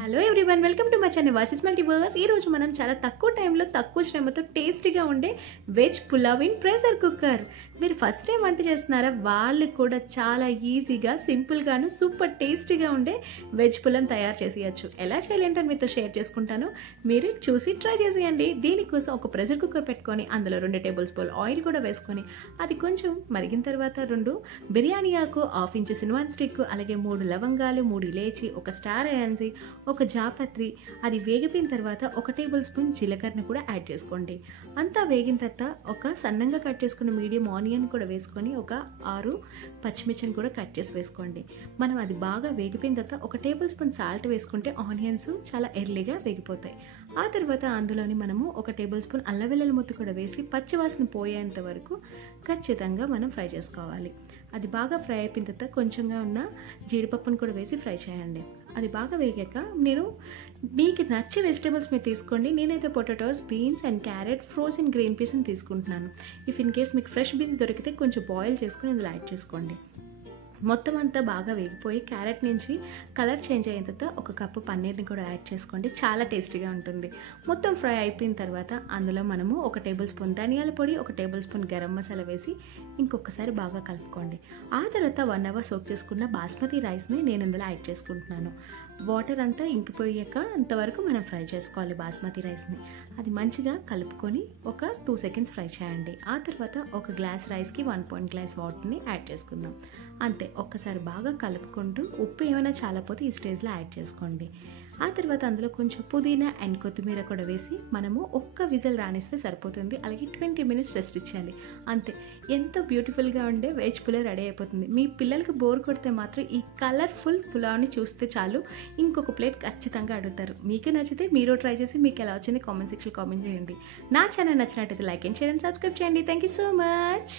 Hello everyone, welcome to my channel వాసిస్ multiverse. ఈరోజు మనం చాలా తక్కువ టైంలో తక్కువ శ్రమతో టేస్టీగా ఉండే veg pulao in pressure cooker. మీరు ఫస్ట్ టైం వంట చేస్తున్నారా? వాళ్ళు కూడా చాలా ఈజీగా సింపుల్గాను సూపర్ టేస్టీగా ఉండే వెజ్ పులావ్ తయారు చేసేయచ్చు. ఎలా చేయాలంటే మీతో షేర్ చేసుకుంటాను, మీరు చూసి ట్రై చేసేయండి. దీనికోసం ఒక ప్రెషర్ కుక్కర్ పెట్టుకొని అందులో 2 టేబుల్ స్పూన్ ఆయిల్ కూడా వేసుకొని అది కొంచెం మరిగిన తర్వాత 2 బిర్యానీ ఆకు, 1/2 ఇంచు సినిమాన్ స్టిక్, అలాగే 3 లవంగాలు, 3 ఇలాచి, ఒక స్టార్ అయాన్సీ, ఒక జాపత్రి. అది వేగిపోయిన తర్వాత 1 టేబుల్ స్పూన్ జీలకర్రను కూడా యాడ్ చేసుకోండి. అంతా వేగిన తర్వాత ఒక సన్నంగా కట్ చేసుకున్న మీడియం ఆనియన్ కూడా వేసుకొని ఒక 6 పచ్చిమిర్చిని కూడా కట్ చేసి వేసుకోండి. మనం అది బాగా వేగిపోయిన తర్వాత 1 టేబుల్ స్పూన్ సాల్ట్ వేసుకుంటే ఆనియన్స్ చాలా ఎర్లీగా వేగిపోతాయి. ఆ తర్వాత అందులోని మనము 1 టేబుల్ స్పూన్ అల్లం వెల్లుల్లి ముద్ద కూడా వేసి పచ్చివాసన పోయేంత వరకు ఖచ్చితంగా మనం ఫ్రై చేసుకోవాలి. అది బాగా ఫ్రై అయిపోయిన తర్వాత కొంచెంగా ఉన్న జీడిపప్పును కూడా వేసి ఫ్రై చేయండి. అది బాగా వేగాక మీకు నచ్చే వెజిటేబుల్స్ మీరు తీసుకోండి. నేనైతే potatoes, beans and carrot, frozen green పీస్ని తీసుకుంటున్నాను. ఇఫ్ ఇన్ కేస్ మీకు ఫ్రెష్ బీన్స్ దొరికితే కొంచెం బాయిల్ చేసుకొని అందులో యాడ్ చేసుకోండి. మొత్తం అంతా బాగా వేగిపోయి క్యారెట్ నుంచి కలర్ చేంజ్ అయిన తర్వాత 1 కప్పు పన్నీర్ని కూడా యాడ్ చేసుకోండి. చాలా టేస్టీగా ఉంటుంది. మొత్తం ఫ్రై అయిపోయిన తర్వాత అందులో మనము 1 టేబుల్ స్పూన్ ధనియాల పొడి, 1 టేబుల్ స్పూన్ గరం మసాలా వేసి ఇంకొకసారి బాగా కలుపుకోండి. ఆ తర్వాత 1 అవర్ సోక్ చేసుకున్న బాస్మతి రైస్ని నేను ఇందులో యాడ్ చేసుకుంటున్నాను. వాటర్ అంతా ఇంకిపోయాక అంతవరకు మనం ఫ్రై చేసుకోవాలి బాస్మతి రైస్ని. అది మంచిగా కలుపుకొని ఒక 2 సెకండ్స్ ఫ్రై చేయండి. ఆ తర్వాత 1 గ్లాస్ రైస్కి 1 గ్లాస్ వాటర్ని యాడ్ చేసుకుందాం. అంతే, ఒక్కసారి బాగా కలుపుకుంటూ ఉప్పు ఏమైనా చాలపోతే ఈ స్టేజ్లో యాడ్ చేసుకోండి. ఆ తర్వాత అందులో కొంచెం పుదీనా అండ్ కొత్తిమీర కూడా వేసి మనము 1 విజిల్ రానిస్తే సరిపోతుంది. అలాగే 20 మినిట్స్ రెస్ట్ ఇచ్చేయాలి. అంతే, ఎంతో బ్యూటిఫుల్గా ఉండే వెజ్ పులావ్ రెడీ అయిపోతుంది. మీ పిల్లలకి బోర్ కొడితే మాత్రం ఈ కలర్ఫుల్ పులావ్ని చూస్తే చాలు, ఇంకొక ప్లేట్ ఖచ్చితంగా అడుగుతారు. మీకు నచ్చితే మీరు ట్రై చేసి మీకు ఎలా వచ్చింది కామెంట్ సెక్షన్ కామెంట్ చేయండి. నా ఛానల్ నచ్చినట్టయితే like and share and subscribe చేయండి. Thank you so much.